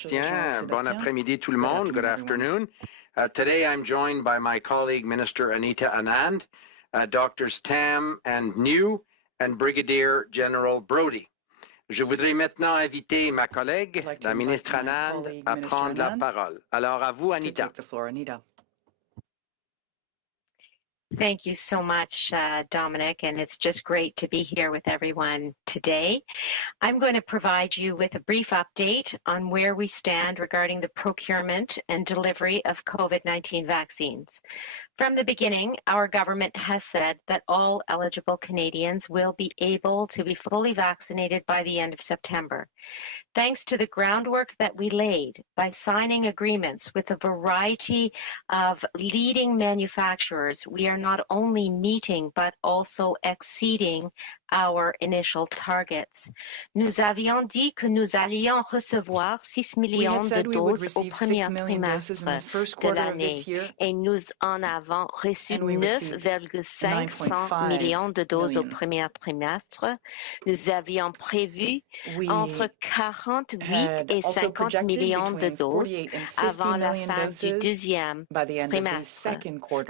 Sébastien. Bon après-midi tout le monde. Good afternoon. Today I'm joined by my colleague Minister Anita Anand, Doctors Tam and New, and Brigadier General Brody. Je voudrais maintenant inviter ma collègue, la ministre Anand, à prendre la parole. Alors à vous, Anita. Thank you so much, Dominic, and it's just great to be here with everyone today. I'm going to provide you with a brief update on where we stand regarding the procurement and delivery of COVID-19 vaccines. From the beginning, our government has said that all eligible Canadians will be able to be fully vaccinated by the end of September. Thanks to the groundwork that we laid by signing agreements with a variety of leading manufacturers, we are not only meeting but also exceeding our initial targets. Nous avions dit que nous allions recevoir 6 millions de doses au premier trimestre de l'année et nous en avons reçu 9,5 millions de doses au premier trimestre. Nous avions prévu entre 48 et 50 millions de doses avant la fin du deuxième trimestre.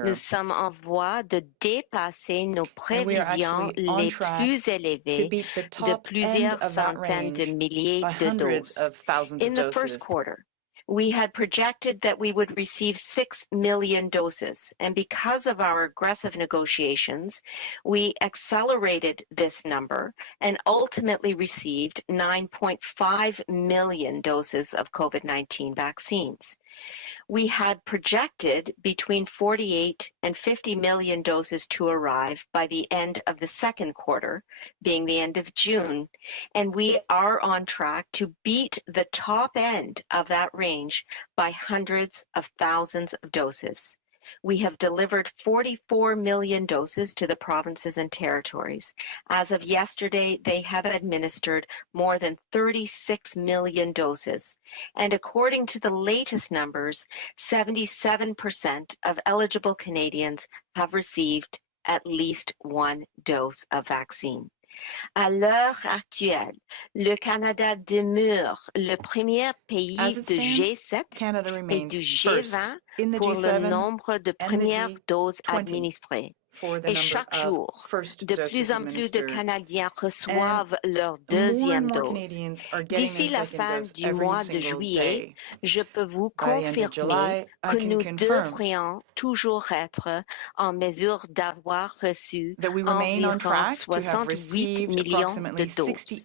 Nous sommes en voie de dépasser nos prévisions les plus élevées de plusieurs centaines de milliers de doses. In the first quarter, we had projected that we would receive 6 million doses, and because of our aggressive negotiations, we accelerated this number and ultimately received 9.5 million doses of COVID-19 vaccines. We had projected between 48 and 50 million doses to arrive by the end of the second quarter, being the end of June, and we are on track to beat the top end of that range by hundreds of thousands of doses. We have delivered 44 million doses to the provinces and territories. As of yesterday, they have administered more than 36 million doses. And according to the latest numbers, 77% of eligible Canadians have received at least one dose of vaccine. À l'heure actuelle, le Canada demeure le premier pays de G7 et du G20 pour le nombre de premières doses administrées. Et chaque jour, de plus en plus de Canadiens reçoivent leur deuxième dose. D'ici la fin du mois de juillet, je peux vous confirmer que nous devrions toujours être en mesure d'avoir reçu environ 68 millions de doses.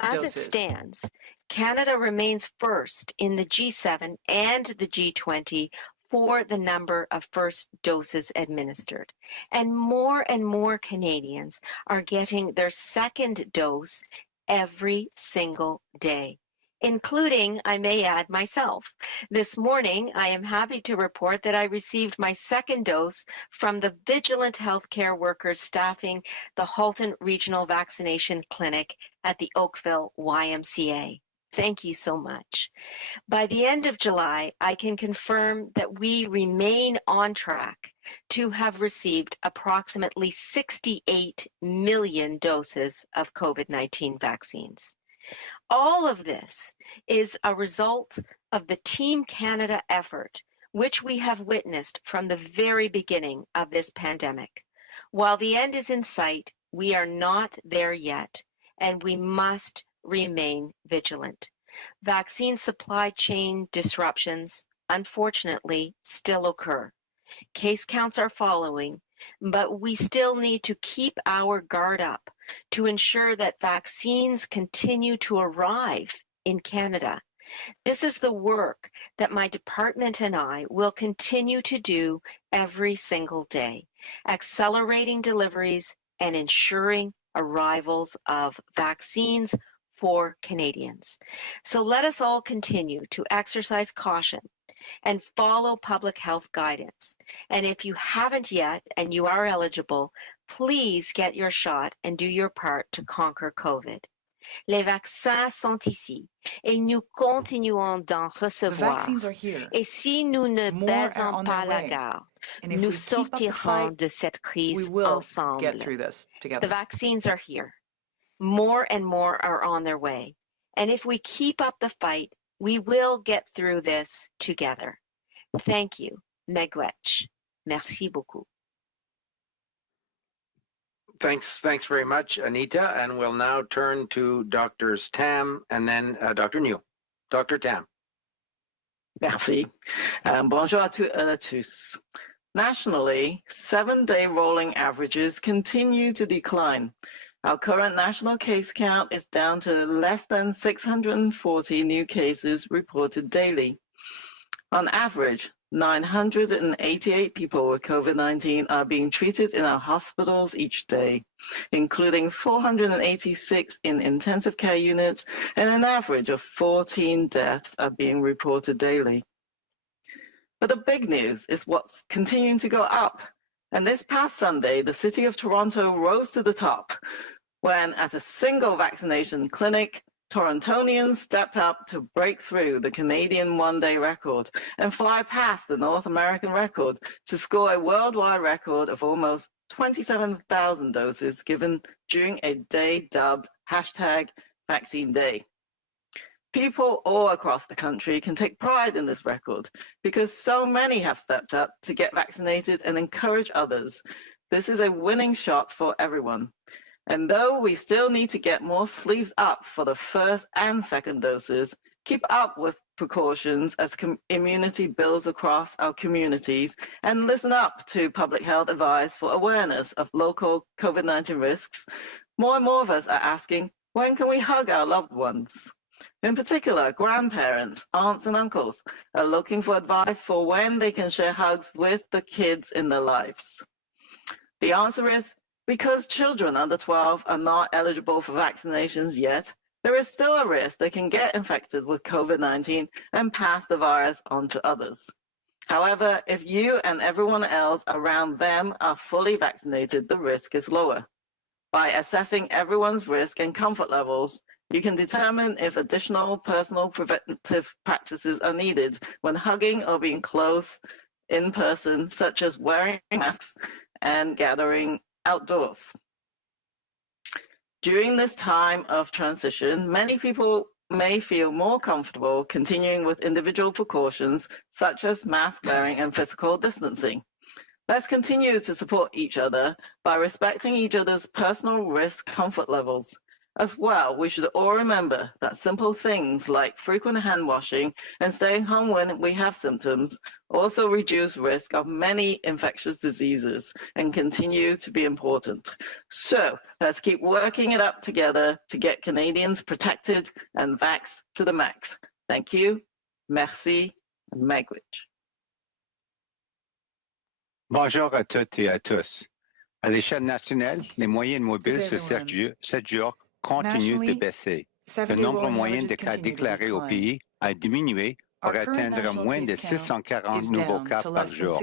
As it stands, Canada remains first in the G7 and the G20 for the number of first doses administered. And more Canadians are getting their second dose every single day, including, I may add, myself. This morning, I am happy to report that I received my second dose from the vigilant healthcare workers staffing the Halton Regional Vaccination Clinic at the Oakville YMCA. Thank you so much. By the end of July, I can confirm that we remain on track to have received approximately 68 million doses of COVID-19 vaccines. All of this is a result of the Team Canada effort, which we have witnessed from the very beginning of this pandemic. While the end is in sight, we are not there yet, and we must remain vigilant. Vaccine supply chain disruptions, unfortunately, still occur. Case counts are following, but we still need to keep our guard up to ensure that vaccines continue to arrive in Canada. This is the work that my department and I will continue to do every single day, accelerating deliveries and ensuring arrivals of vaccines for Canadians. So let us all continue to exercise caution and follow public health guidance. And if you haven't yet and you are eligible, please get your shot and do your part to conquer COVID. Les vaccins sont ici et nous continuons d'en recevoir. Et si nous ne baissons pas la garde, nous sortirons de cette crise ensemble. The vaccines are here. More and more are on their way. And if we keep up the fight, We will get through this together. Thank you. Miigwech. Merci beaucoup. Thanks very much, Anita. And we'll now turn to Drs. Tam and then Dr. New. Dr. Tam. Merci. Bonjour à tous. Nationally, 7-day rolling averages continue to decline. Our current national case count is down to less than 640 new cases reported daily. On average, 988 people with COVID-19 are being treated in our hospitals each day, including 486 in intensive care units, and an average of 14 deaths are being reported daily. But the big news is what's continuing to go up. And this past Sunday, the city of Toronto rose to the top when, at a single vaccination clinic, Torontonians stepped up to break through the Canadian one-day record and fly past the North American record to score a worldwide record of almost 27,000 doses given during a day dubbed #Vaccine Day. People all across the country can take pride in this record because so many have stepped up to get vaccinated and encourage others. This is a winning shot for everyone. And though we still need to get more sleeves up for the first and second doses, keep up with precautions as immunity builds across our communities, and listen up to public health advice for awareness of local COVID-19 risks, more and more of us are asking, when can we hug our loved ones? In particular, grandparents, aunts and uncles are looking for advice for when they can share hugs with the kids in their lives. The answer is, because children under 12 are not eligible for vaccinations yet, there is still a risk they can get infected with COVID-19 and pass the virus on to others. However, if you and everyone else around them are fully vaccinated, the risk is lower. By assessing everyone's risk and comfort levels, you can determine if additional personal preventive practices are needed when hugging or being close in person, such as wearing masks and gathering outdoors. During this time of transition, many people may feel more comfortable continuing with individual precautions such as mask wearing and physical distancing. Let's continue to support each other by respecting each other's personal risk comfort levels. As well, we should all remember that simple things like frequent hand washing and staying home when we have symptoms also reduce risk of many infectious diseases and continue to be important. So let's keep working it up together to get Canadians protected and vaxxed to the max. Thank you, merci, and miigwech. Bonjour à toutes et à tous. À l'échelle nationale, les moyennes mobiles sur 7 jours continuent de baisser. Le nombre moyen de cas déclarés au pays a diminué pour atteindre moins de 640 nouveaux cas par jour.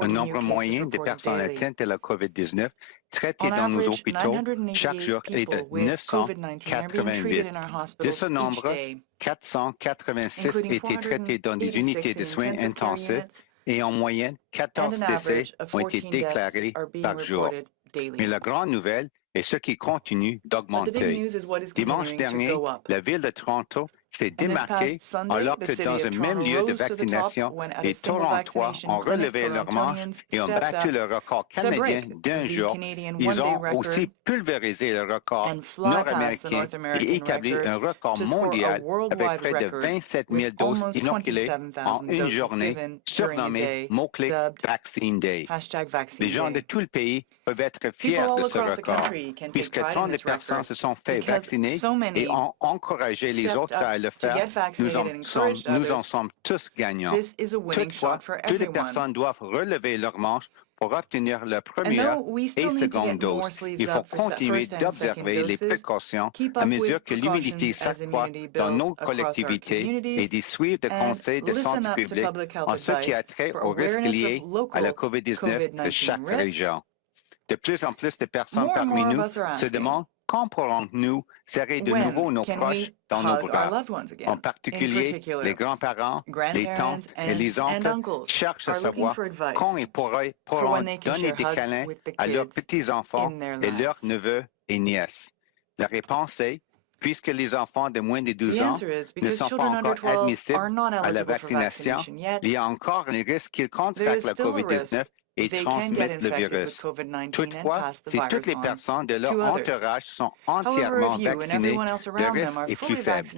Le nombre moyen de personnes atteintes de la COVID-19 traitées dans nos hôpitaux chaque jour est de 988. De ce nombre, 486 étaient traités dans des unités de soins intensifs et en moyenne, 14 décès ont été déclarés par jour. Mais la grande nouvelle est ce qui continue d'augmenter. Dimanche dernier, la ville de Toronto s'est démarquée alors que dans un même lieu de vaccination, les Torontois ont relevé leurs manches et ont battu le record canadien d'un jour. Ils ont aussi pulvérisé le record nord-américain et établi un record mondial avec près de 27 000 doses inoculées en une journée, surnommée mot-clé Vaccine Day. Les gens de tout le pays peuvent être fiers de ce record, puisque tant de personnes se sont fait vacciner et ont encouragé les autres à le faire. Nous en sommes tous gagnants. Toutefois, toutes les personnes doivent relever leurs manches pour obtenir la première et seconde dose. Il faut continuer d'observer les précautions à mesure que l'humidité s'accroît dans nos collectivités et de suivre des conseils de santé publique en ce qui a trait aux risques liés à la COVID-19 de chaque région. De plus en plus de personnes parmi nous se demandent quand pourrons-nous serrer de nouveau nos proches dans nos bras. En particulier, les grands-parents, les tantes et les oncles cherchent à savoir quand ils pourront donner des câlins à leurs petits-enfants et leurs neveux et nièces. La réponse est puisque les enfants de moins de 12 ans ne sont pas encore admissibles à la vaccination, il y a encore un risque qu'ils contractent la COVID-19 et transmettent le virus. Toutefois, si toutes les personnes de leur entourage sont entièrement vaccinées, le risque est plus faible.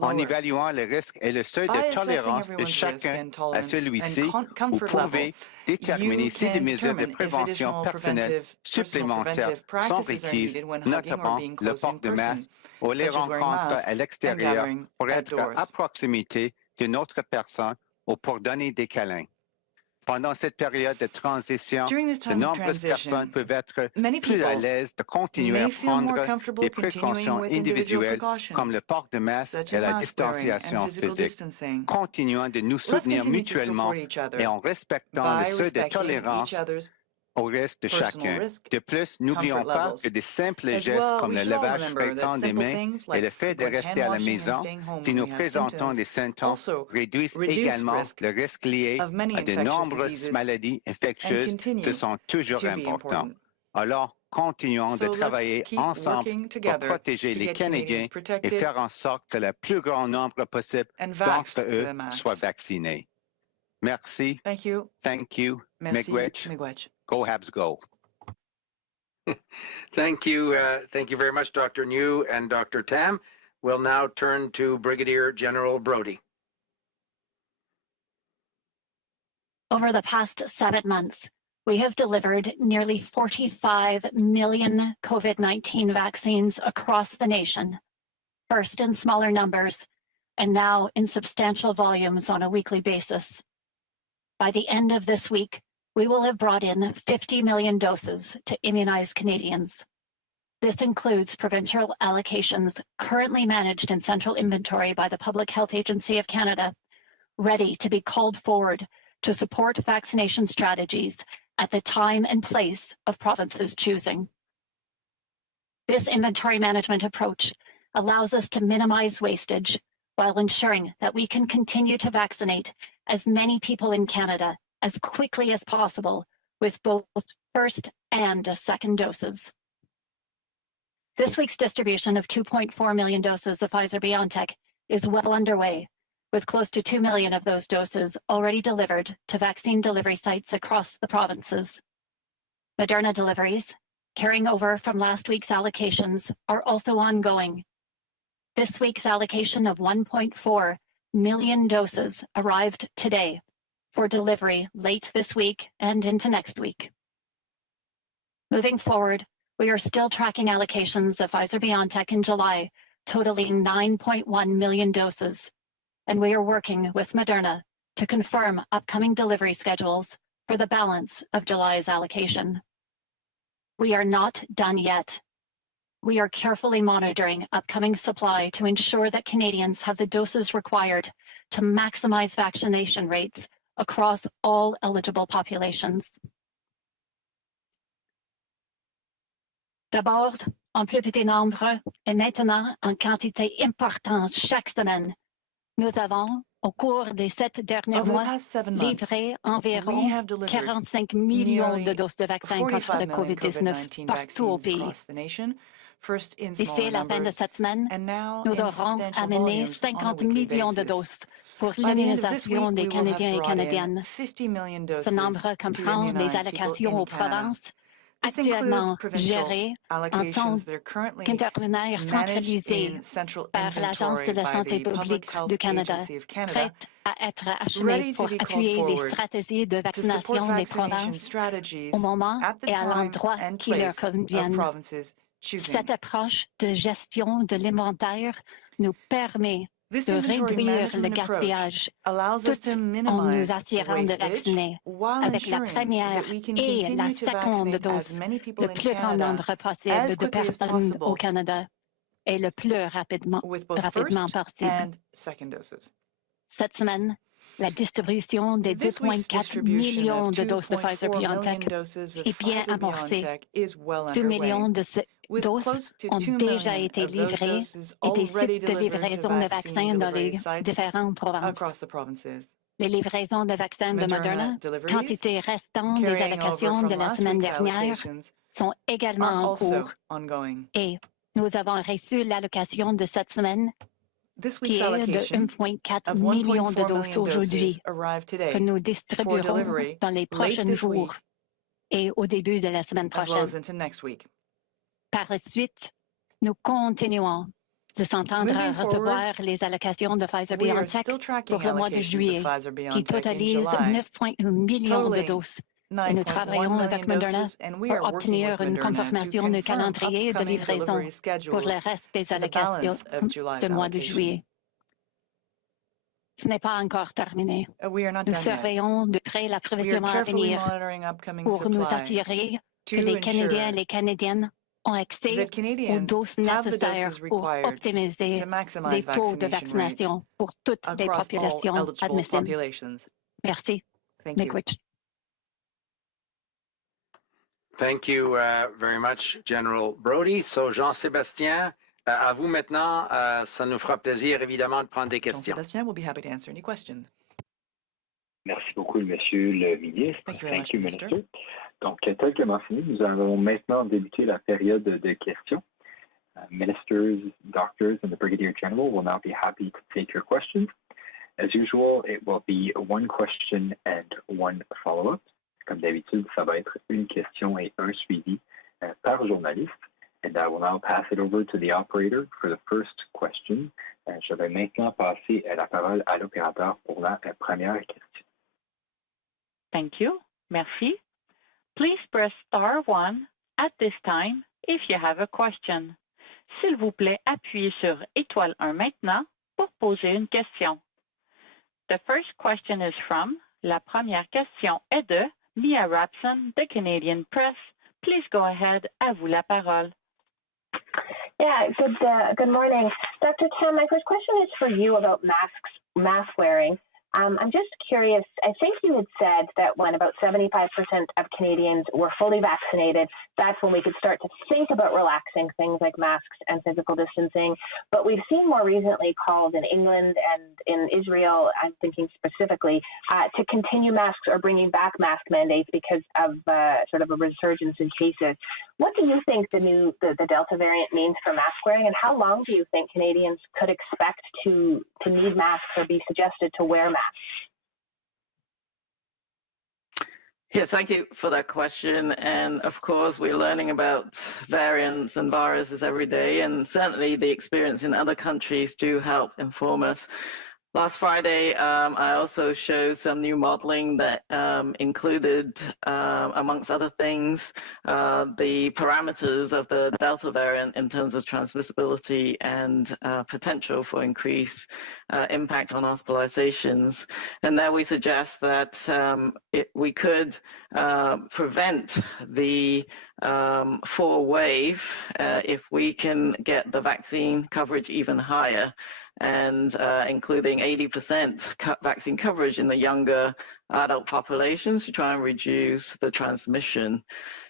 En évaluant le risque et le seuil de tolérance de chacun à celui-ci, vous pouvez déterminer si des mesures de prévention personnelle supplémentaires sont requises, notamment le port de masque ou les rencontres à l'extérieur pour être à proximité d'une autre personne ou pour donner des câlins. Pendant cette période de transition, de nombreuses personnes peuvent être plus à l'aise de continuer à prendre des précautions individuelles comme le port de masque et la distanciation physique, continuant de nous soutenir mutuellement et en respectant le seuil de tolérance au risque de chacun. De plus, n'oublions pas que des simples gestes comme le lavage fréquent des mains et le fait de rester à la maison, si nous présentons des symptômes, réduisent également le risque lié à de nombreuses maladies infectieuses. Ce sont toujours importants. Alors, continuons de travailler ensemble pour protéger les Canadiens et faire en sorte que le plus grand nombre possible d'entre eux soient vaccinés. Merci. Thank you. Thank you. Miigwech. Go Habs, go. Thank you very much, Dr. New and Dr. Tam. We'll now turn to Brigadier General Brody. Over the past 7 months, we have delivered nearly 45 million COVID-19 vaccines across the nation, first in smaller numbers, and now in substantial volumes on a weekly basis. By the end of this week, we will have brought in 50 million doses to immunize Canadians. This includes provincial allocations currently managed in central inventory by the Public Health Agency of Canada, ready to be called forward to support vaccination strategies at the time and place of provinces' choosing. This inventory management approach allows us to minimize wastage while ensuring that we can continue to vaccinate as many people in Canada as quickly as possible with both first and second doses. This week's distribution of 2.4 million doses of Pfizer-BioNTech is well underway, with close to 2 million of those doses already delivered to vaccine delivery sites across the provinces. Moderna deliveries, carrying over from last week's allocations, are also ongoing. This week's allocation of 1.4 million doses arrived today for delivery late this week and into next week. Moving forward, we are still tracking allocations of Pfizer-BioNTech in July, totaling 9.1 million doses, and we are working with Moderna to confirm upcoming delivery schedules for the balance of July's allocation. We are not done yet. We are carefully monitoring upcoming supply to ensure that Canadians have the doses required to maximize vaccination rates across all eligible populations. D'abord, en plus petit nombre et maintenant en quantité importante chaque semaine, nous avons, au cours des 7 derniers mois, livré environ 45 millions de doses de vaccins contre le COVID-19 partout au pays. D'ici la fin de cette semaine, nous aurons amené 50 millions de doses pour l'immunisation des Canadiens et Canadiennes. Ce nombre comprend les allocations aux provinces actuellement gérées en tant qu'intervenants centralisés par l'Agence de la santé publique du Canada, prête à être achetée pour appuyer les stratégies de vaccination des provinces au moment et à l'endroit qui leur conviennent. Cette approche de gestion de l'inventaire nous permet de réduire le gaspillage tout en nous assurant de vacciner avec la première et la seconde dose le plus grand nombre possible de personnes au Canada et le plus rapidement possible. Cette semaine, la distribution des 2,4 millions de doses de Pfizer-BioNTech est bien amorcée. 2 millions de ces doses ont déjà été livrées et des sites de livraison de vaccins dans les différentes provinces. Les livraisons de vaccins de Moderna, quantité restante des allocations de la semaine dernière, sont également en cours et Nous avons reçu l'allocation de cette semaine qui est de 1,4 million de doses aujourd'hui que nous distribuerons dans les prochains jours et au début de la semaine prochaine. Par la suite, nous continuons de s'entendre à recevoir les allocations de Pfizer-BioNTech pour le mois de juillet, qui totalisent 9,1 millions de doses. Et nous travaillons avec Moderna pour obtenir une confirmation du calendrier de livraison pour le reste des allocations du mois de juillet. Ce n'est pas encore terminé. Nous surveillons de près l'approvisionnement à venir pour nous assurer que les Canadiens et les Canadiennes ont accès aux doses nécessaires pour optimiser les taux de vaccination pour toutes les populations admissibles. Merci. Thank you very much, General Brody. So, Jean-Sébastien, à vous maintenant. Ça nous fera plaisir, évidemment, de prendre des questions. Jean-Sébastien will be happy to answer any questions. Merci beaucoup, Monsieur le ministre. Thank you, Minister. Donc, tel que mentionné, nous allons maintenant débuter la période de questions. Ministers, doctors, and the Brigadier General will now be happy to take your questions. As usual, it will be one question and one follow-up. Comme d'habitude, ça va être une question et un suivi par journaliste. And I will now pass it over to the operator for the first question. Je vais maintenant passer la parole à l'opérateur pour la première question. Thank you. Merci. Please press star 1 at this time if you have a question. S'il vous plaît, appuyez sur étoile 1 maintenant pour poser une question. The first question is from, la première question est de Mia Rapson, the Canadian Press. Please go ahead. À vous la parole. Yeah, good morning. Dr. Tam, my first question is for you about mask wearing. I'm just curious, I think you had said that when about 75% of Canadians were fully vaccinated, that's when we could start to think about relaxing things like masks and physical distancing. But we've seen more recently calls in England and in Israel, I'm thinking specifically, to continue masks or bringing back mask mandates because of sort of a resurgence in cases. What do you think the Delta variant means for mask wearing, and how long do you think Canadians could expect to need masks or be suggested to wear masks? Yes, thank you for that question. And of course, we're learning about variants and viruses every day, and certainly the experience in other countries do help inform us. Last Friday, I also showed some new modeling that included, amongst other things, the parameters of the Delta variant in terms of transmissibility and potential for increased impact on hospitalizations. And there we suggest that we could prevent the fourth wave if we can get the vaccine coverage even higher, and including 80% vaccine coverage in the younger adult populations to try and reduce the transmission.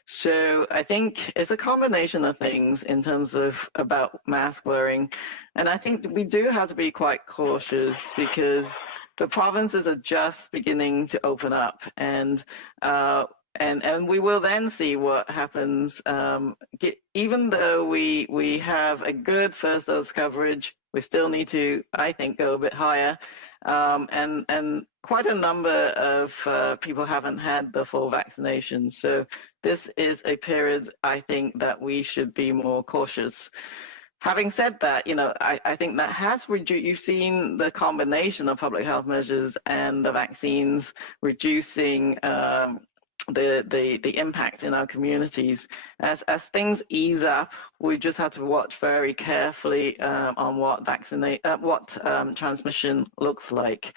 So I think it's a combination of things in terms of about mask wearing. And I think we do have to be quite cautious because the provinces are just beginning to open up, and we will then see what happens. Even though we have a good first dose coverage, we still need to, I think, go a bit higher. And quite a number of people haven't had the full vaccination. So this is a period, I think, that we should be more cautious. Having said that, I think that has reduced, you've seen the combination of public health measures and the vaccines reducing the impact in our communities. As things ease up, we just have to watch very carefully on what transmission looks like.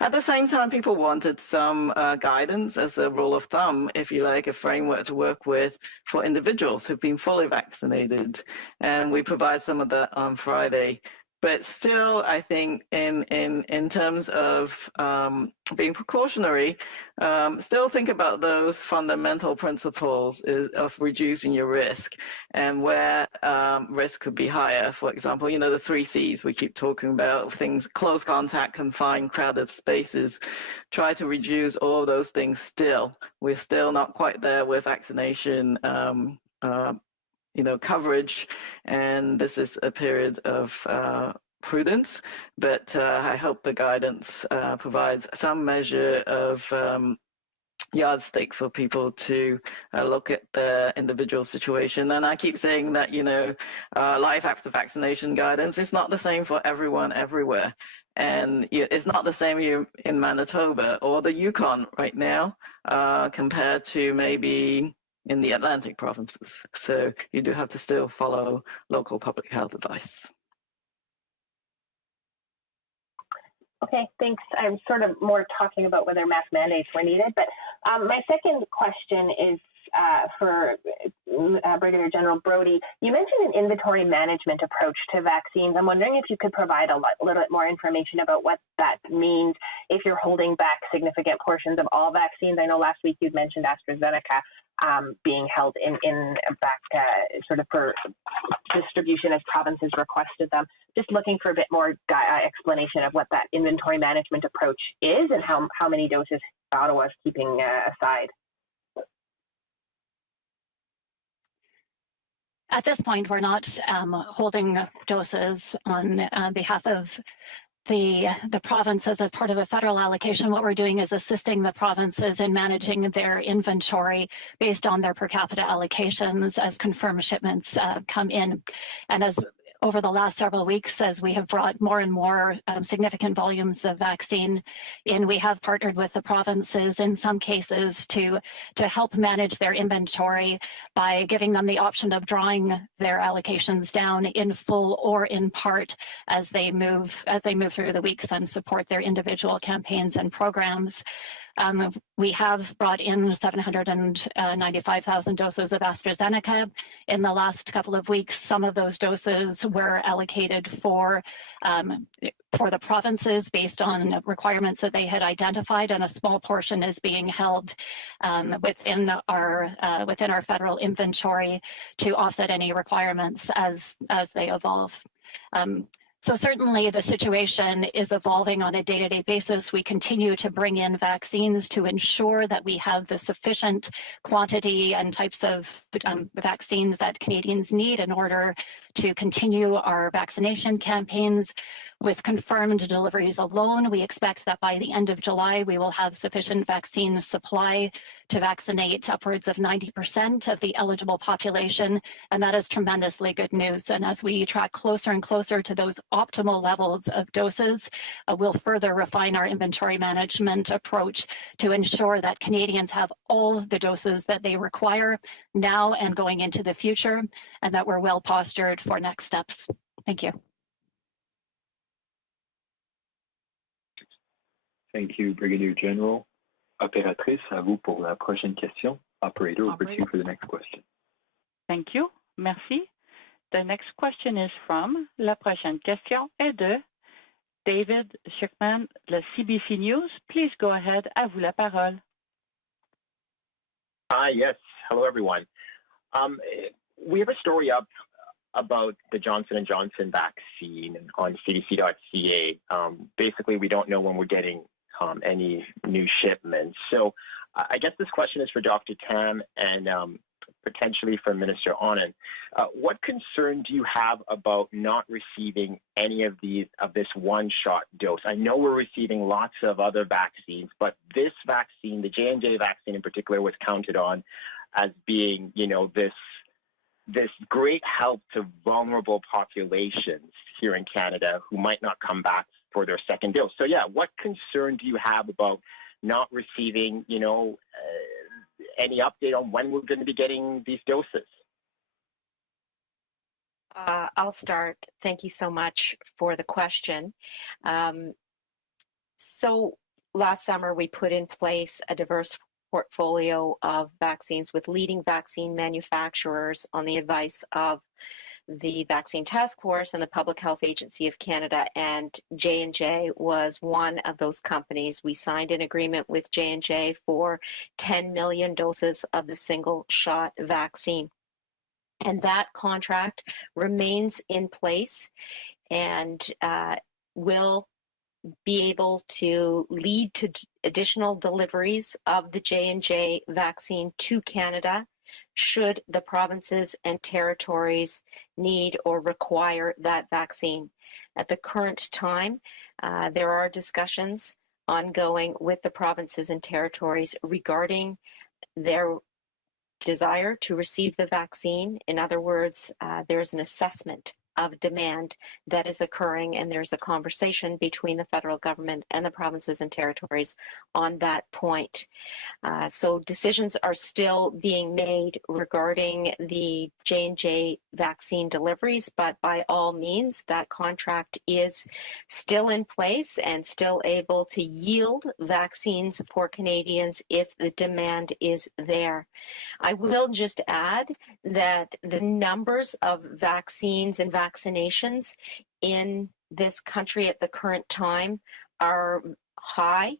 At the same time, people wanted some guidance as a rule of thumb, if you like, a framework to work with for individuals who've been fully vaccinated, and we provide some of that on Friday. But still, I think in terms of being precautionary, still think about those fundamental principles of reducing your risk and where risk could be higher. For example, the 3 C's we keep talking about, things, close contact, confined, crowded spaces. Try to reduce all of those things still. We're still not quite there with vaccination coverage, and this is a period of prudence, but I hope the guidance provides some measure of yardstick for people to look at the individual situation. And I keep saying that, life after vaccination guidance is not the same for everyone everywhere. And it's not the same in Manitoba or the Yukon right now compared to maybe in the Atlantic provinces. So you do have to still follow local public health advice. Okay, thanks. I'm sort of more talking about whether mask mandates were needed, but my second question is for Brigadier General Brody. You mentioned an inventory management approach to vaccines. I'm wondering if you could provide a little bit more information about what that means if you're holding back significant portions of all vaccines. I know last week you'd mentioned AstraZeneca being held in back sort of for distribution as provinces requested them. Just looking for a bit more explanation of what that inventory management approach is and how many doses Ottawa is keeping aside. At this point, we're not holding doses on behalf of the provinces as part of a federal allocation. What we're doing is assisting the provinces in managing their inventory based on their per capita allocations as confirmed shipments come in. And as over the last several weeks, as we have brought more and more significant volumes of vaccine in, we have partnered with the provinces in some cases to help manage their inventory by giving them the option of drawing their allocations down in full or in part as they move through the weeks and support their individual campaigns and programs. We have brought in 795,000 doses of AstraZeneca in the last couple of weeks. Some of those doses were allocated for the provinces based on requirements that they had identified, and a small portion is being held within our federal inventory to offset any requirements as they evolve. So certainly the situation is evolving on a day-to-day basis. We continue to bring in vaccines to ensure that we have the sufficient quantity and types of vaccines that Canadians need in order to continue our vaccination campaigns. With confirmed deliveries alone, we expect that by the end of July, we will have sufficient vaccine supply to vaccinate upwards of 90% of the eligible population, and that is tremendously good news. And as we track closer and closer to those optimal levels of doses, we'll further refine our inventory management approach to ensure that Canadians have all the doses that they require now and going into the future, and that we're well postured for next steps. Thank you. Thank you, Brigadier General. Opératrice, à vous pour la prochaine question. Operator, over to you for the next question. Thank you. Merci. The next question is from, la prochaine question est de David Schickman, le CBC News. Please go ahead. À vous la parole. Hi, yes. Hello, everyone. We have a story up about the Johnson & Johnson vaccine on cdc.ca. Basically, we don't know when we're getting any new shipments. So I guess this question is for Dr. Tam and potentially for Minister Anand. What concern do you have about not receiving any of this one-shot dose? I know we're receiving lots of other vaccines, but this vaccine, the J&J vaccine in particular, was counted on as being, this great help to vulnerable populations here in Canada who might not come back for their second dose. So yeah, what concern do you have about not receiving, any update on when we're going to be getting these doses? I'll start. Thank you so much for the question. So last summer, we put in place a diverse portfolio of vaccines with leading vaccine manufacturers on the advice of the Vaccine Task Force and the Public Health Agency of Canada, and J&J was one of those companies. We signed an agreement with J&J for 10 million doses of the single-shot vaccine. And that contract remains in place and will be able to lead to additional deliveries of the J&J vaccine to Canada should the provinces and territories need or require that vaccine. At the current time, there are discussions ongoing with the provinces and territories regarding their desire to receive the vaccine. In other words, there's an assessment of demand that is occurring, and there's a conversation between the federal government and the provinces and territories on that point. So decisions are still being made regarding the J&J vaccine deliveries, but by all means, that contract is still in place and still able to yield vaccines for Canadians if the demand is there. I will just add that the numbers of vaccines and vaccinations in this country at the current time are high.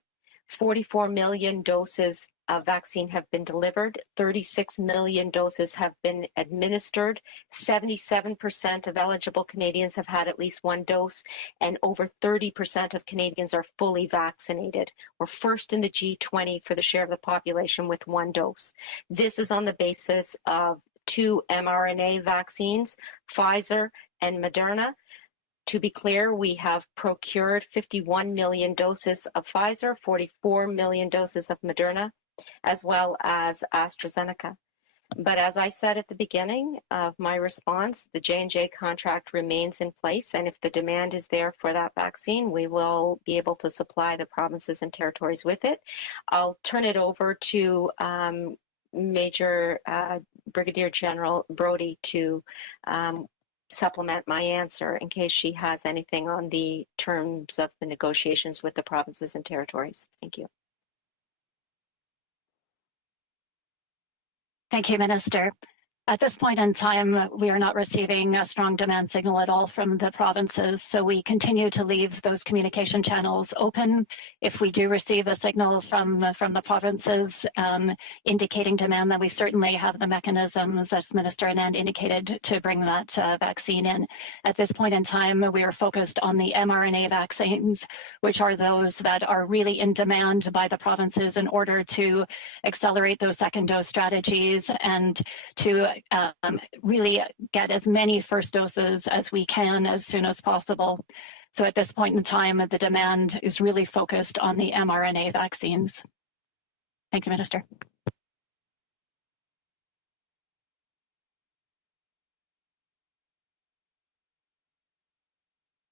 44 million doses of vaccine have been delivered. 36 million doses have been administered. 77% of eligible Canadians have had at least one dose, and over 30% of Canadians are fully vaccinated. We're first in the G20 for the share of the population with one dose. This is on the basis of 2 mRNA vaccines, Pfizer and Moderna. To be clear, we have procured 51 million doses of Pfizer, 44 million doses of Moderna, as well as AstraZeneca. But as I said at the beginning of my response, the J&J contract remains in place, and if the demand is there for that vaccine, we will be able to supply the provinces and territories with it. I'll turn it over to Major Brigadier General Brody to supplement my answer in case she has anything on the terms of the negotiations with the provinces and territories. Thank you. Thank you, Minister. At this point in time, we are not receiving a strong demand signal at all from the provinces, so we continue to leave those communication channels open. If we do receive a signal from the provinces indicating demand, then we certainly have the mechanisms, as Minister Anand indicated, to bring that vaccine in. At this point in time, we are focused on the mRNA vaccines, which are those that are really in demand by the provinces in order to accelerate those second dose strategies and to really get as many first doses as we can as soon as possible. So at this point in time, the demand is really focused on the mRNA vaccines. Thank you, Minister.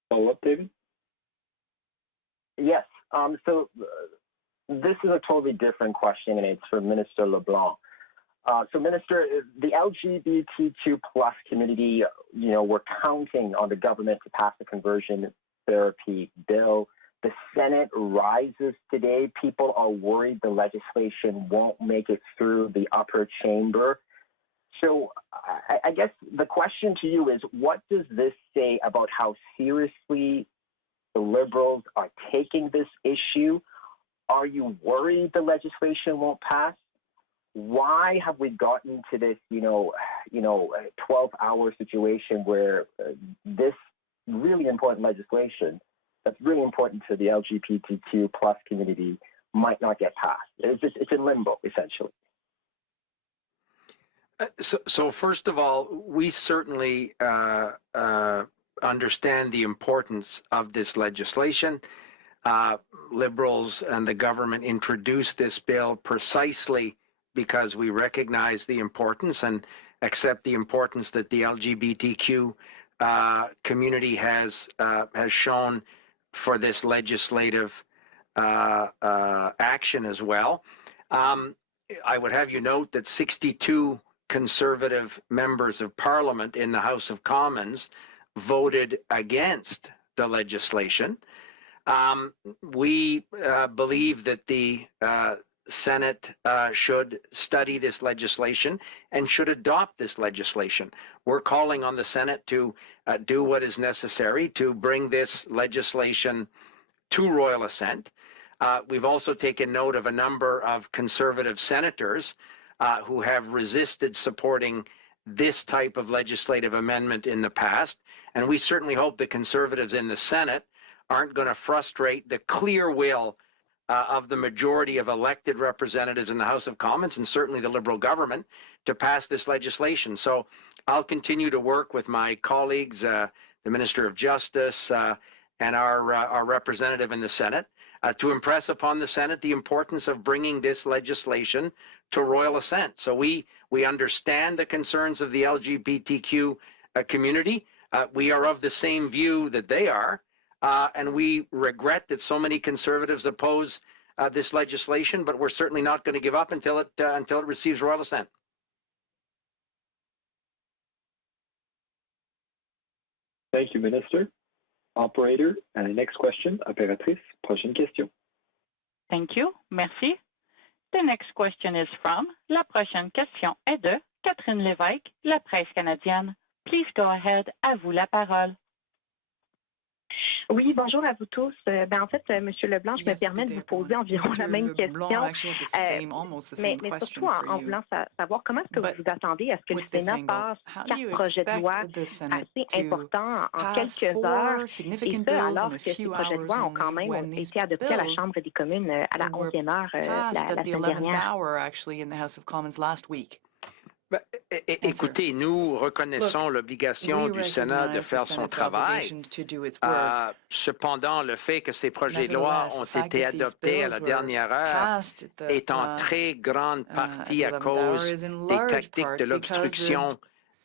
Follow-up, David? Yes. So this is a totally different question, and it's for Minister LeBlanc. So, Minister, the LGBTQ plus community, we're counting on the government to pass the conversion therapy bill. The Senate rises today. People are worried the legislation won't make it through the upper chamber. So I guess the question to you is, what does this say about how seriously the Liberals are taking this issue? Are you worried the legislation won't pass? Why have we gotten to this, 12-hour situation where this really important legislation that's really important to the LGBTQ plus community might not get passed? It's in limbo, essentially. So first of all, we certainly understand the importance of this legislation. Liberals and the government introduced this bill precisely because we recognize the importance and accept the importance that the LGBTQ community has shown for this legislative action as well. I would have you note that 62 Conservative members of Parliament in the House of Commons voted against the legislation. We believe that the Senate should study this legislation and should adopt this legislation. We're calling on the Senate to do what is necessary to bring this legislation to royal assent. We've also taken note of a number of Conservative senators who have resisted supporting this type of legislative amendment in the past, and we certainly hope the Conservatives in the Senate aren't going to frustrate the clear will of the majority of elected representatives in the House of Commons, and certainly the Liberal government, to pass this legislation. So I'll continue to work with my colleagues, the Minister of Justice and our representative in the Senate, to impress upon the Senate the importance of bringing this legislation to royal assent. So we understand the concerns of the LGBTQ community. We are of the same view that they are, and we regret that so many conservatives oppose this legislation, but we're certainly not going to give up until it receives royal assent. Thank you, Minister. Operator, next question. Opératrice, prochaine question. Thank you. Merci. The next question is from, la prochaine question est de Catherine Lévesque, La Presse canadienne. Please go ahead. À vous la parole. Oui, bonjour à vous tous. En fait, M. Leblanc, je me permets de vous poser environ la même question, mais surtout en voulant savoir comment est-ce que vous vous attendez à ce que le Sénat passe 4 projets de loi assez importants en quelques heures, et ça alors que ces projets de loi ont quand même été adoptés à la Chambre des communes à la 11e heure la semaine dernière. Écoutez, nous reconnaissons l'obligation du Sénat de faire son travail. Cependant, le fait que ces projets de loi ont été adoptés à la dernière heure est en très grande partie à cause des tactiques de l'obstruction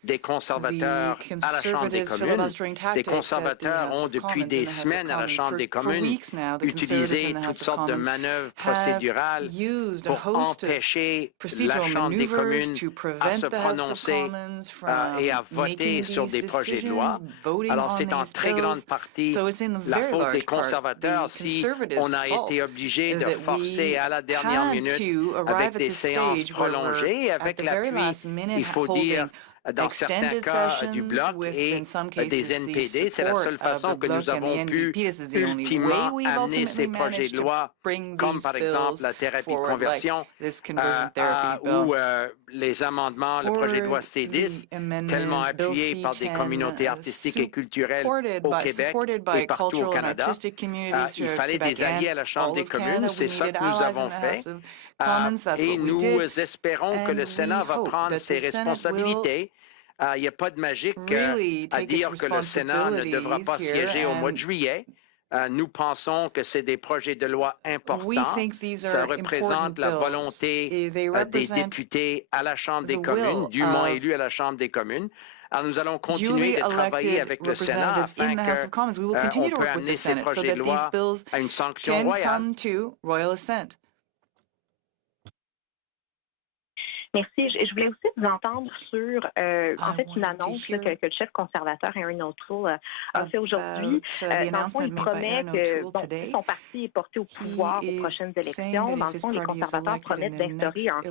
des conservateurs à la Chambre des communes. Les conservateurs ont depuis des semaines à la Chambre des communes utilisé toutes sortes de manœuvres procédurales pour empêcher la Chambre des communes à se prononcer et à voter sur des projets de loi. Alors c'est en très grande partie la faute des conservateurs si on a été obligé de forcer à la dernière minute avec des séances prolongées, avec l'appui, il faut dire, dans certains cas du Bloc et des NPD. C'est la seule façon que nous avons pu ultimement amener ces projets de loi, comme par exemple la thérapie de conversion ou les amendements, le projet de loi C10, tellement appuyé par des communautés artistiques et culturelles au Québec et partout au Canada. Il fallait des alliés à la Chambre des communes, c'est ça que nous avons fait. Et nous espérons que le Sénat va prendre ses responsabilités. Il n'y a pas de magique à dire que le Sénat ne devra pas siéger au mois de juillet. Nous pensons que c'est des projets de loi importants. Ça représente la volonté des députés à la Chambre des communes, dûment élus à la Chambre des communes. Alors, nous allons continuer de travailler avec le Sénat afin qu'on puisse amener ces projets de loi à une sanction royale. Merci. Je voulais aussi vous entendre sur en fait une annonce que le chef conservateur Erin O'Toole a fait aujourd'hui. Dans le fond, il promet que si son parti est porté au pouvoir aux prochaines élections, dans le fond, les conservateurs promettent d'instaurer un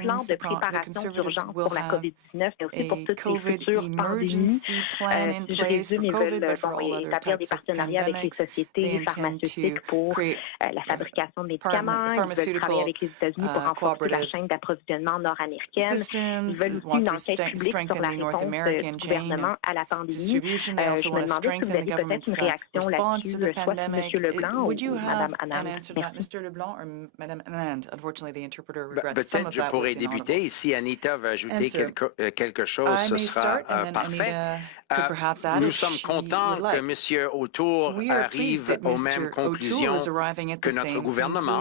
plan de préparation d'urgence pour la COVID-19, mais aussi pour toutes les futures pandémies. Si je résume, ils veulent établir des partenariats avec les sociétés pharmaceutiques pour la fabrication de médicaments. Ils veulent travailler avec les États-Unis pour renforcer la chaîne d'approvisionnement nord-américaine. Ils veulent aussi une enquête publique sur la réponse du gouvernement à la pandémie. Je me demandais si vous aviez peut-être une réaction là-dessus, soit de M. Leblanc ou Mme Anand. Peut-être je pourrais débuter. Si Anita veut ajouter quelque chose, ce sera parfait. Nous sommes contents que M. O'Toole arrive aux mêmes conclusions que notre gouvernement.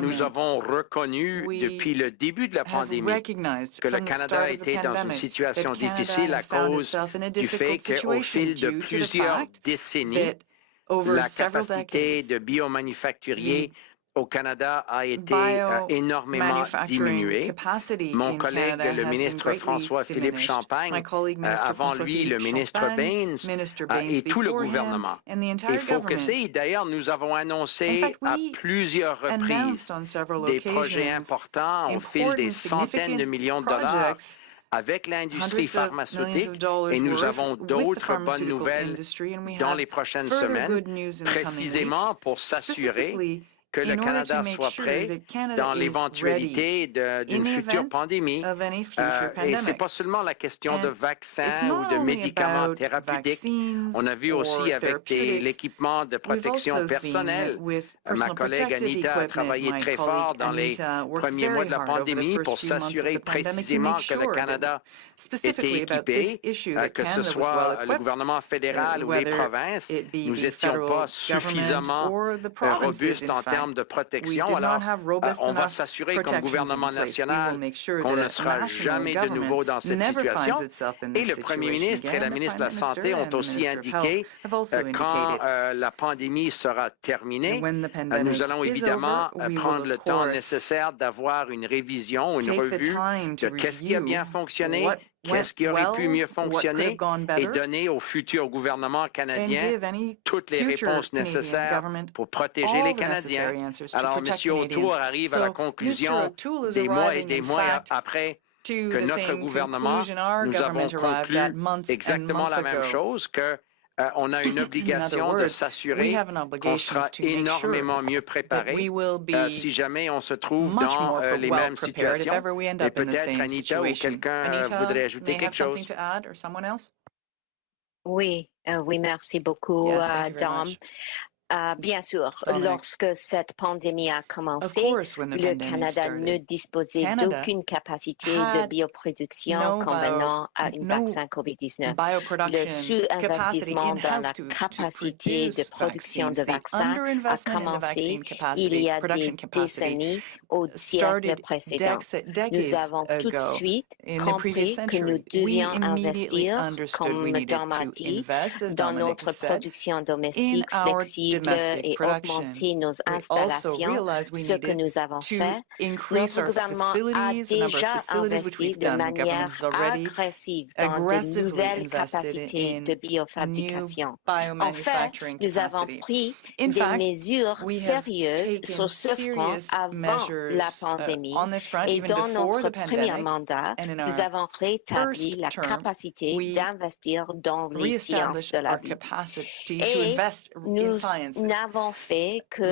Nous avons reconnu depuis le début de la pandémie que le Canada était dans une situation difficile à cause du fait qu'au fil de plusieurs décennies, la capacité de biomanufacturier au Canada a été énormément diminuée. Mon collègue, le ministre François-Philippe Champagne, avant lui, le ministre Baines et tout le gouvernement. Et focusé, d'ailleurs, nous avons annoncé à plusieurs reprises des projets importants au fil des centaines de millions de dollars avec l'industrie pharmaceutique et nous avons d'autres bonnes nouvelles dans les prochaines semaines, précisément pour s'assurer que le Canada soit prêt dans l'éventualité d'une future pandémie. Et ce n'est pas seulement la question de vaccins ou de médicaments thérapeutiques. On a vu aussi avec l'équipement de protection personnelle. Ma collègue Anita a travaillé très fort dans les premiers mois de la pandémie pour s'assurer précisément que le Canada était équipé, que ce soit le gouvernement fédéral ou les provinces. Nous n'étions pas suffisamment robustes en termes de protection. Alors, on va s'assurer comme gouvernement national qu'on ne sera jamais de nouveau dans cette situation. Et le premier ministre et la ministre de la Santé ont aussi indiqué quand la pandémie sera terminée, nous allons évidemment prendre le temps nécessaire d'avoir une révision, une revue de qu'est-ce qui a bien fonctionné, qu'est-ce qui aurait pu mieux fonctionner et donner au futur gouvernement canadien toutes les réponses nécessaires pour protéger les Canadiens. Alors, M. O'Toole arrive à la conclusion des mois et des mois après que notre gouvernement, nous avons conclu exactement la même chose, que on a une obligation de s'assurer qu'on sera énormément mieux préparé si jamais on se trouve dans les mêmes situations. Et peut-être Anita ou quelqu'un voudrait ajouter quelque chose. Oui, oui, merci beaucoup, Dom. Bien sûr, lorsque cette pandémie a commencé, le Canada ne disposait d'aucune capacité de bioproduction convenant à un vaccin COVID-19. Le sous-investissement dans la capacité de production de vaccins a commencé il y a des décennies au siècle précédent. Nous avons tout de suite compris que nous devions investir, comme Dom a dit, dans notre production domestique flexible et augmenter nos installations, ce que nous avons fait. Notre gouvernement a déjà investi de manière agressive dans de nouvelles capacités de biofabrication. En fait, nous avons pris des mesures sérieuses sur ce front avant la pandémie et dans notre premier mandat, nous avons rétabli la capacité d'investir dans les sciences de la vie. Et nous n'avons fait que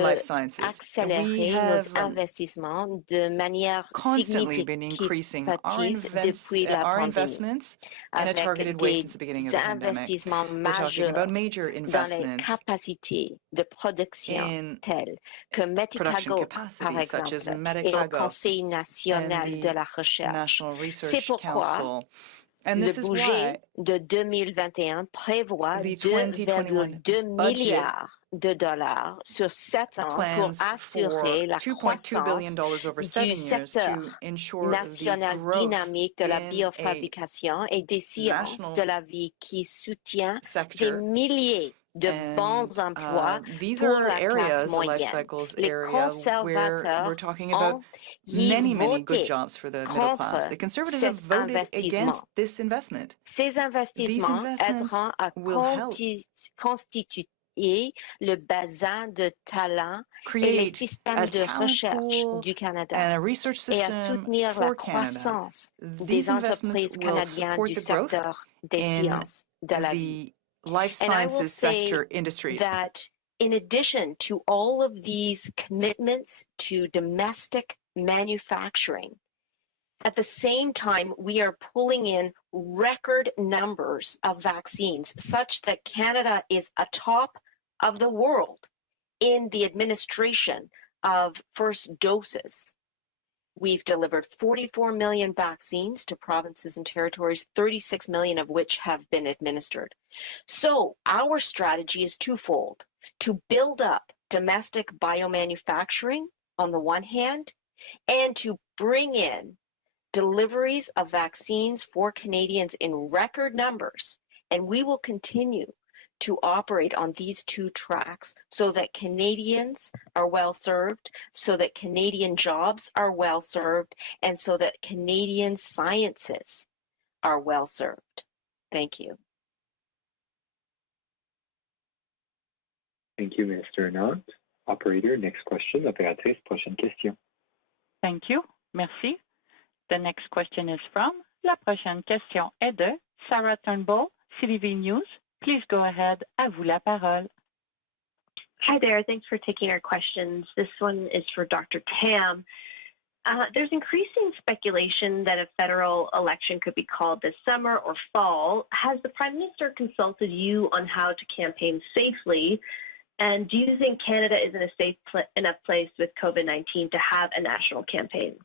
accélérer nos investissements de manière significative depuis la pandémie, avec des investissements majeurs dans les capacités de production telles que Medicago, par exemple, et au Conseil national de la recherche. C'est pourquoi le budget de 2021 prévoit 2,2 milliards de dollars sur 7 ans pour assurer la croissance du secteur national dynamique de la biofabrication et des sciences de la vie qui soutient des milliers de bons emplois pour la classe moyenne. Les conservateurs ont voté contre cet investissement. Ces investissements aideront à constituer le bassin de talent et les systèmes de recherche du Canada et à soutenir la croissance des entreprises canadiennes du secteur des sciences de la vie. And I will say that in addition to all of these commitments to domestic manufacturing, at the same time, we are pulling in record numbers of vaccines such that Canada is atop of the world in the administration of first doses. We've delivered 44 million vaccines to provinces and territories, 36 million of which have been administered. So our strategy is twofold: to build up domestic biomanufacturing on the one hand, and to bring in deliveries of vaccines for Canadians in record numbers. And we will continue to operate on these two tracks so that Canadians are well served, so that Canadian jobs are well served, and so that Canadian sciences are well served. Thank you. Thank you, Minister Anand. Operator, next question. Opératrice, prochaine question. Thank you. Merci. The next question is from, la prochaine question est de Sarah Turnbull, CTV News. Please go ahead. À vous la parole. Hi there. Thanks for taking our questions. This one is for Dr. Tam. There's increasing speculation that a federal election could be called this summer or fall. Has the Prime Minister consulted you on how to campaign safely? And do you think Canada is in a safe enough place with COVID-19 to have a national campaign?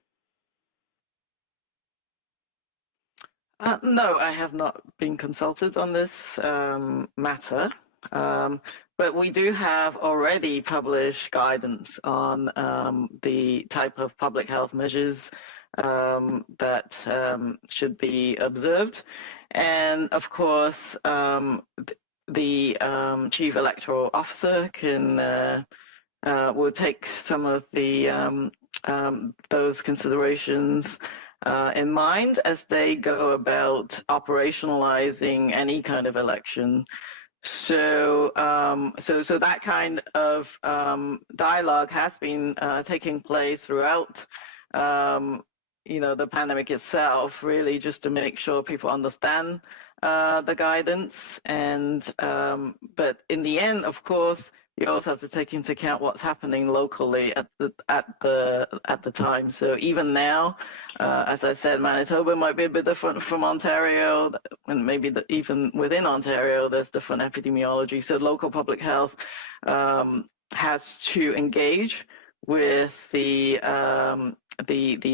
No, I have not been consulted on this matter, but we do have already published guidance on the type of public health measures that should be observed. And of course, the Chief Electoral Officer will take some of the those considerations in mind as they go about operationalizing any kind of election. So that kind of dialogue has been taking place throughout, the pandemic itself, really just to make sure people understand the guidance. And but in the end, of course, you also have to take into account what's happening locally at the time. So even now, as I said, Manitoba might be a bit different from Ontario, and maybe even within Ontario, there's different epidemiology. So local public health has to engage with the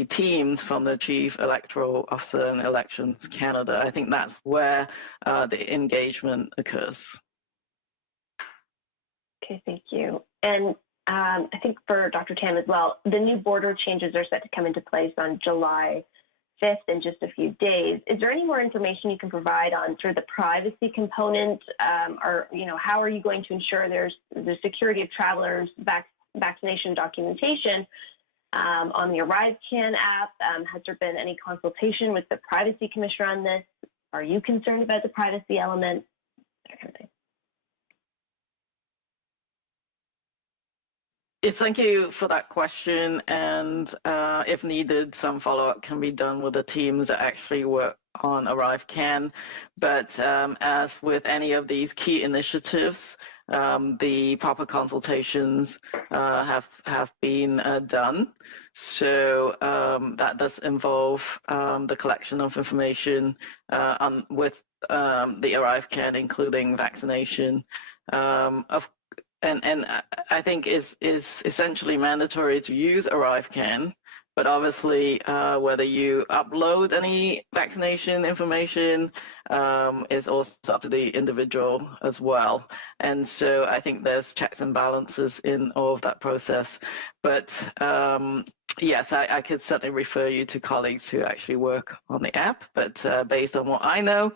teams from the Chief Electoral Officer and Elections Canada. I think that's where the engagement occurs. Okay, thank you. And I think for Dr. Tam as well, the new border changes are set to come into place on July 5th in just a few days. Is there any more information you can provide on sort of the privacy component, or how are you going to ensure there's the security of travelers' vaccination documentation on the ArriveCan app? Has there been any consultation with the Privacy Commissioner on this? Are you concerned about the privacy element? That kind of thing. Yes, thank you for that question. And if needed, some follow-up can be done with the teams that actually work on ArriveCan. But as with any of these key initiatives, the proper consultations have been done. So that does involve the collection of information with the ArriveCan, including vaccination. And I think is essentially mandatory to use ArriveCan, but obviously whether you upload any vaccination information is also up to the individual as well. And so I think there's checks and balances in all of that process. But yes, I could certainly refer you to colleagues who actually work on the app. But based on what I know,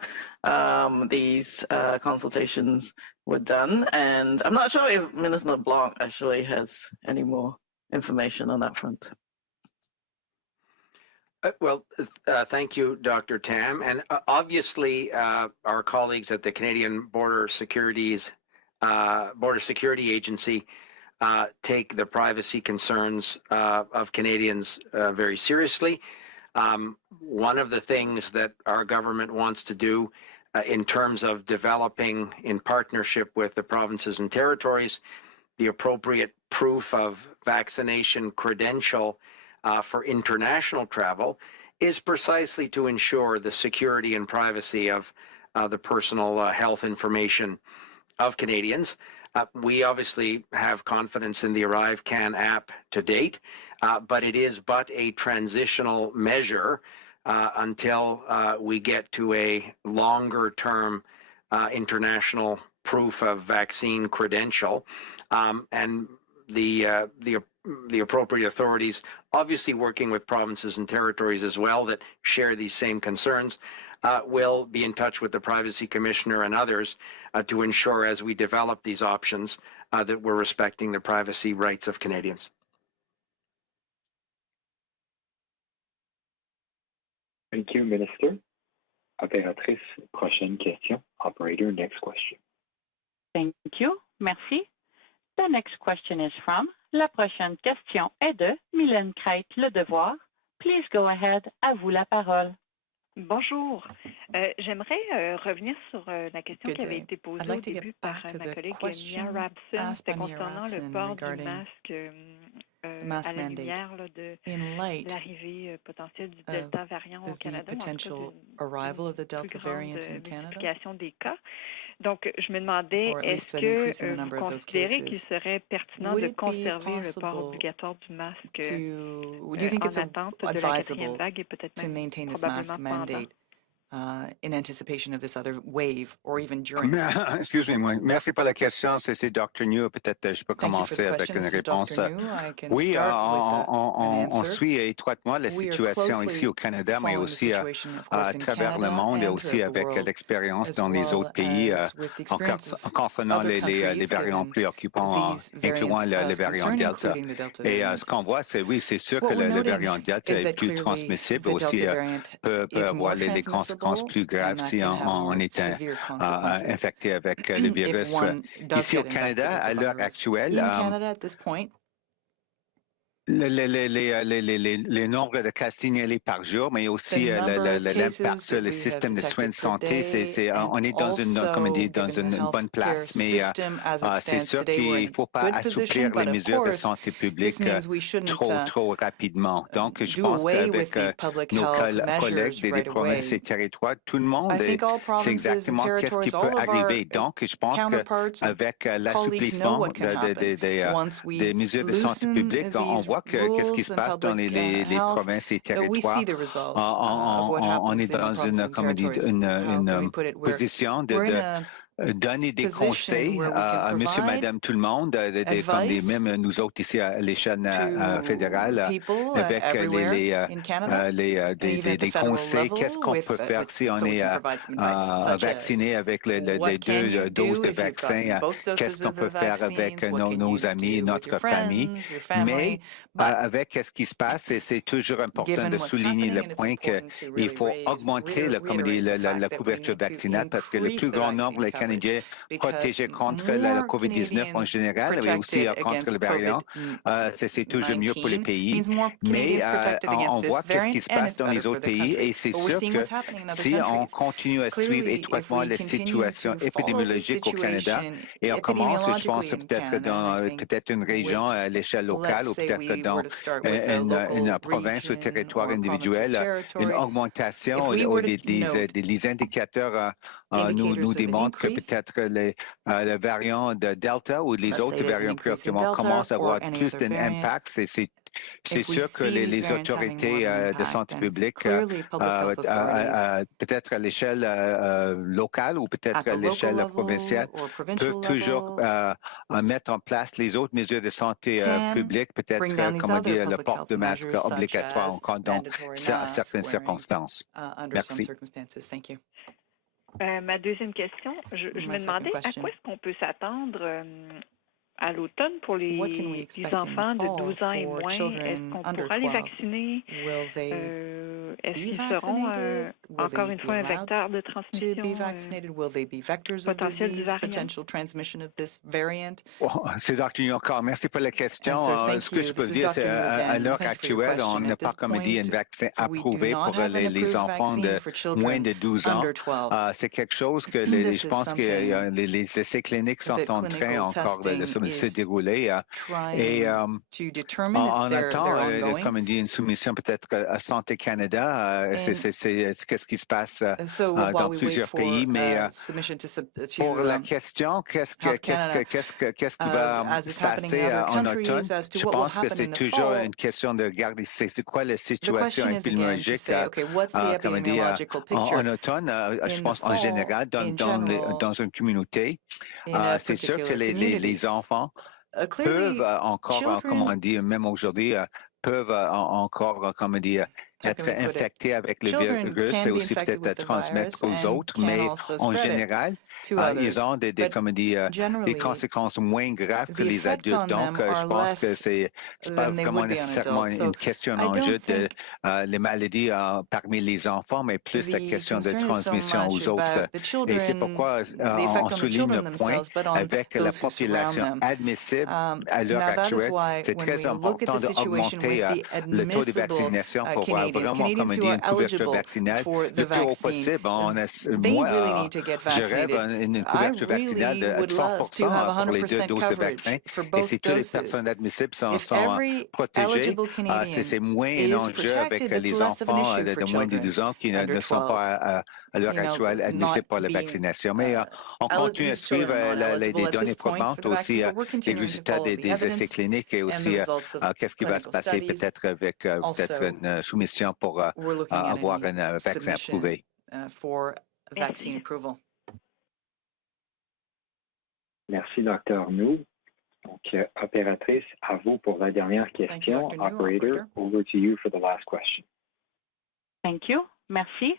these consultations were done. And I'm not sure if Minister LeBlanc actually has any more information on that front. Thank you, Dr. Tam. And obviously, our colleagues at the Canadian Border Security Agency take the privacy concerns of Canadians very seriously. One of the things that our government wants to do in terms of developing, in partnership with the provinces and territories, the appropriate proof of vaccination credential for international travel is precisely to ensure the security and privacy of the personal health information of Canadians. We obviously have confidence in the ArriveCan app to date, but it is but a transitional measure until we get to a longer-term international proof of vaccine credential, and the appropriate authorities, obviously working with provinces and territories as well that share these same concerns, will be in touch with the Privacy Commissioner and others to ensure, as we develop these options, that we're respecting the privacy rights of Canadians. Thank you, Minister. Opératrice, prochaine question. Operator, next question. Thank you. Merci. The next question is from, la prochaine question est de Mylène Crête, Le Devoir. Please go ahead. À vous la parole. Bonjour. J'aimerais revenir sur la question qui avait été posée au début par ma collègue Mia Rapson. C'était concernant le port du masque à la lumière là, de l'arrivée potentielle du Delta variant au Canada, ou en tout cas d'une plus grande multiplication des cas. Donc, je me demandais, est-ce que vous considérez qu'il serait pertinent de conserver le port obligatoire du masque en attente de la quatrième vague et peut-être même probablement pendant? In anticipation of this other wave or even during. Excusez-moi. Merci pour la question. C'est Dr. New. Peut-être je peux commencer avec une réponse. Oui, on suit étroitement la situation ici au Canada, mais aussi à travers le monde et aussi avec l'expérience dans les autres pays en concernant les variants préoccupants, incluant le variant Delta. Et ce qu'on voit, c'est sûr que le variant Delta est plus transmissible, aussi peut avoir les conséquences plus graves si on est infecté avec le virus. Ici au Canada, à l'heure actuelle, les nombres de cas signalés par jour, mais aussi l'impact sur le système de soins de santé, on est dans une bonne place. Mais c'est sûr qu'il ne faut pas assouplir les mesures de santé publique trop rapidement. Donc, je pense qu'avec nos collègues des provinces et territoires, tout le monde sait exactement qu'est-ce qui peut arriver. Donc, je pense qu'avec l'assouplissement des mesures de santé publique, on voit qu'est-ce qui se passe dans les provinces et territoires. On est dans une position de donner des conseils à monsieur, madame, tout le monde, même nous autres ici à l'échelle fédérale, avec des conseils. Qu'est-ce qu'on peut faire si on est vacciné avec les 2 doses de vaccin? Qu'est-ce qu'on peut faire avec nos amis, notre famille? Mais avec ce qui se passe, c'est toujours important de souligner le point qu'il faut augmenter la couverture vaccinale parce que le plus grand nombre des Canadiens protégés contre la COVID-19 en général, mais aussi contre le variant, c'est toujours mieux pour les pays. Mais on voit ce qui se passe dans les autres pays et c'est sûr que si on continue à suivre étroitement la situation épidémiologique au Canada et on commence, je pense, peut-être une région à l'échelle locale ou peut-être dans une province ou territoire individuel, une augmentation des indicateurs nous démontrent que peut-être le variant de Delta ou les autres variants préoccupants commencent à avoir plus d'un impact. C'est sûr que les autorités de santé publique, peut-être à l'échelle locale ou peut-être à l'échelle provinciale, peuvent toujours mettre en place les autres mesures de santé publique, peut-être, comment dire, le port de masque obligatoire dans certaines circonstances. Merci. Ma deuxième question, je me demandais à quoi est-ce qu'on peut s'attendre à l'automne pour les enfants de 12 ans et moins. Est-ce qu'on pourra les vacciner? Est-ce qu'ils seront encore une fois un vecteur de transmission potentiel du variant? C'est Dr. encore. Merci pour la question. Ce que je peux dire, c'est à l'heure actuelle, on n'a pas, comme dit, un vaccin approuvé pour les enfants de moins de 12 ans. C'est quelque chose que je pense que les essais cliniques sont en train encore de se dérouler. Et on attend, comme on dit, une soumission peut-être à Santé Canada. C'est ce qui se passe dans plusieurs pays. Mais pour la question, qu'est-ce qui va se passer en automne? Je pense que c'est toujours une question de regarder c'est quoi la situation épidémiologique comme on dit, en automne, je pense en général, dans une communauté. C'est sûr que les enfants peuvent encore, comme on dit, même aujourd'hui, peuvent encore, comme on dit, être infectés avec le virus et aussi peut-être transmettre aux autres, mais en général, ils ont des conséquences moins graves que les adultes. Donc, je pense que c'est pas vraiment nécessairement une question d'enjeu de les maladies parmi les enfants, mais plus la question de transmission aux autres. Et c'est pourquoi on souligne le point avec la population admissible à l'heure actuelle. C'est très important d'augmenter le taux de vaccination pour Canadians who are eligible for the vaccine, they really need to get vaccinated. I really would love to have 100% coverage for both doses. If every eligible Canadian is protected, it's less of an issue for children under 12. À l'heure actuelle, admissibles pour la vaccination. Mais on continue à suivre les données probantes, aussi les résultats des essais cliniques et aussi qu'est-ce qui va se passer peut-être avec peut-être une soumission pour avoir un vaccin approuvé. For vaccine approval. Merci, Dr. New. Donc, opératrice, à vous pour la dernière question. Operator, over to you for the last question. Thank you. Merci.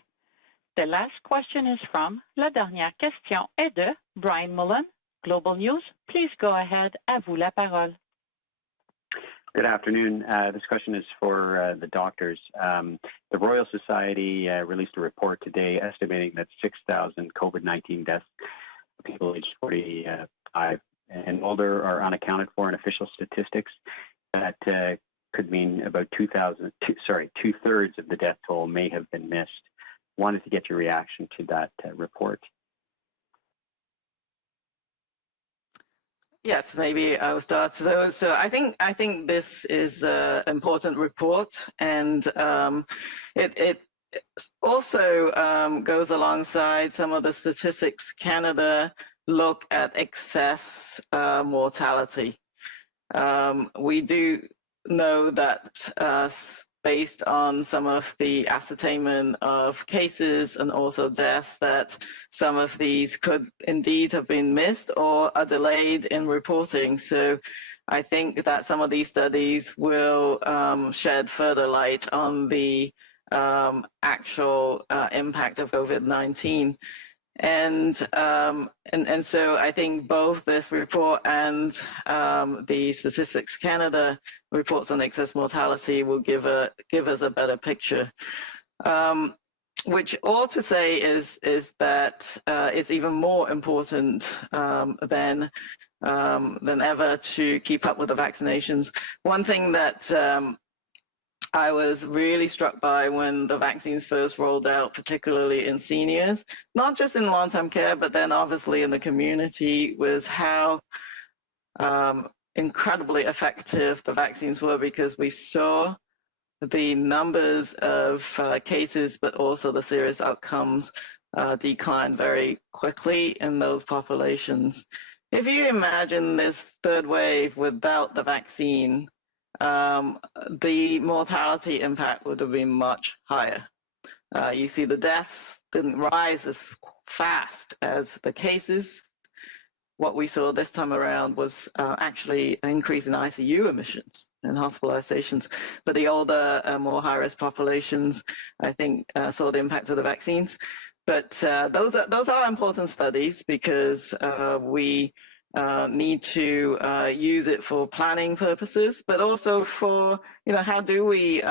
The last question is from, la dernière question est de Brian Mullen, Global News. Please go ahead. À vous la parole. Good afternoon. This question is for the doctors. The Royal Society released a report today estimating that 6,000 COVID-19 deaths for people aged 45 and older are unaccounted for in official statistics. That could mean about two-thirds of the death toll may have been missed. Wanted to get your reaction to that report. Yes, maybe I'll start. So I think this is an important report, and it also goes alongside some of the Statistics Canada look at excess mortality. We do know that based on some of the ascertainment of cases and also deaths, that some of these could indeed have been missed or are delayed in reporting. So I think that some of these studies will shed further light on the actual impact of COVID-19. And so I think both this report and the Statistics Canada reports on excess mortality will give us a better picture. Which all to say is that it's even more important than ever to keep up with the vaccinations. One thing that I was really struck by when the vaccines first rolled out, particularly in seniors, not just in long-term care, but then obviously in the community, was how incredibly effective the vaccines were, because we saw the numbers of cases, but also the serious outcomes decline very quickly in those populations. If you imagine this third wave without the vaccine, the mortality impact would have been much higher. You see the deaths didn't rise as fast as the cases. What we saw this time around was actually an increase in ICU admissions and hospitalizations. But the older, more high-risk populations, I think, saw the impact of the vaccines. But those are important studies, because we need to use it for planning purposes, but also for, how do we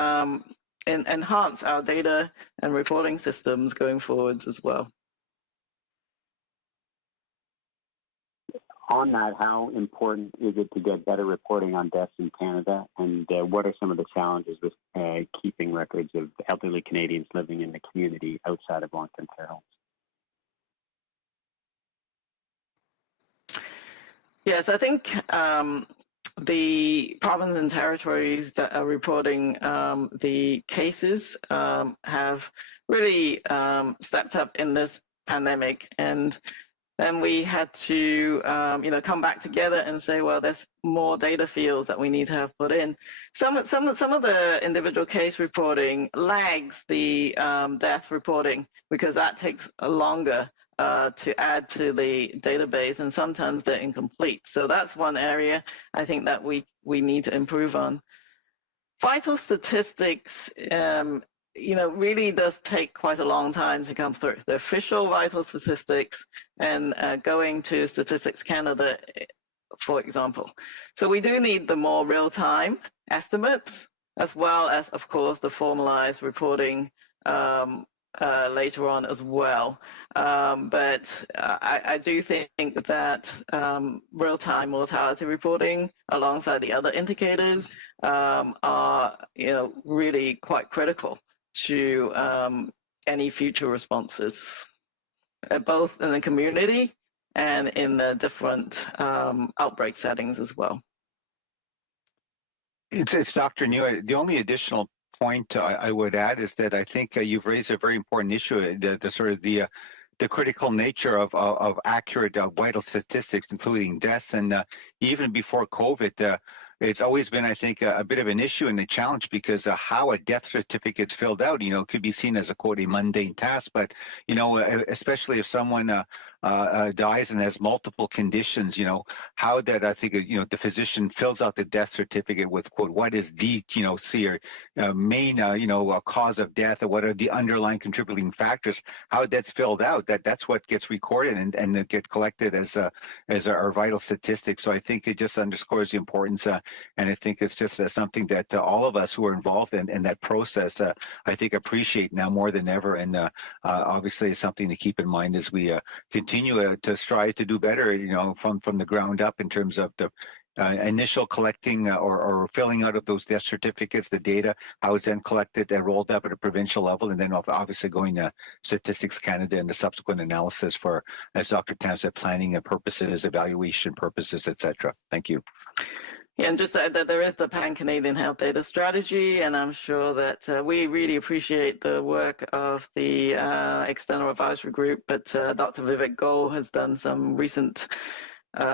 enhance our data and reporting systems going forwards as well. On that, how important is it to get better reporting on deaths in Canada, and what are some of the challenges with keeping records of elderly Canadians living in the community outside of long-term care homes? Yes, I think the provinces and territories that are reporting the cases have really stepped up in this pandemic, and then we had to come back together and say, well, there's more data fields that we need to have put in. Some of the individual case reporting lags the death reporting, because that takes longer to add to the database, and sometimes they're incomplete. So that's one area I think that we need to improve on. Vital statistics, really does take quite a long time to come through. The official vital statistics and going to Statistics Canada, for example. So we do need the more real-time estimates, as well as, of course, the formalized reporting later on as well. But I do think that real-time mortality reporting alongside the other indicators are really quite critical to any future responses, both in the community and in the different outbreak settings as well. It's Dr. New. The only additional point I would add is that I think you've raised a very important issue, the critical nature of accurate vital statistics, including deaths, and even before COVID, it's always been, I think, a bit of an issue and a challenge because how a death certificate's filled out, could be seen as a mundane task, but especially if someone dies and has multiple conditions, how that I think the physician fills out the death certificate with quote what is the main cause of death, or what are the underlying contributing factors, how that's filled out, that's what gets recorded and get collected as our vital statistics. So I think it just underscores the importance, and I think it's just something that all of us who are involved in that process I think appreciate now more than ever, and obviously it's something to keep in mind as we continue to strive to do better, from the ground up in terms of the initial collecting or filling out of those death certificates, the data, how it's then collected and rolled up at a provincial level, and then obviously going to Statistics Canada and the subsequent analysis for, as Dr. Tam said, planning purposes, evaluation purposes, etc. Thank you. Yeah, and just that there is the Pan-Canadian Health Data Strategy, and I'm sure that we really appreciate the work of the External Advisory Group, but Dr. Vivek Goel has done some recent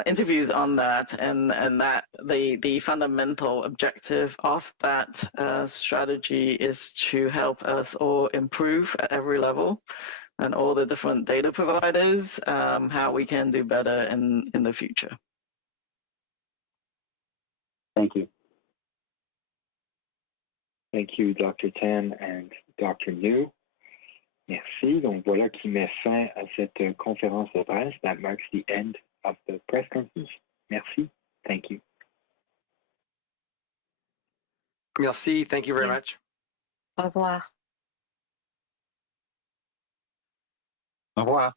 interviews on that, and that the fundamental objective of that strategy is to help us all improve at every level, and all the different data providers, how we can do better in the future. Thank you. Thank you, Dr. Tam and Dr. New. Merci. Donc voilà qui met fin à cette conférence de presse. That marks the end of the press conference. Merci. Thank you. Merci. Thank you very much. Au revoir. Au revoir.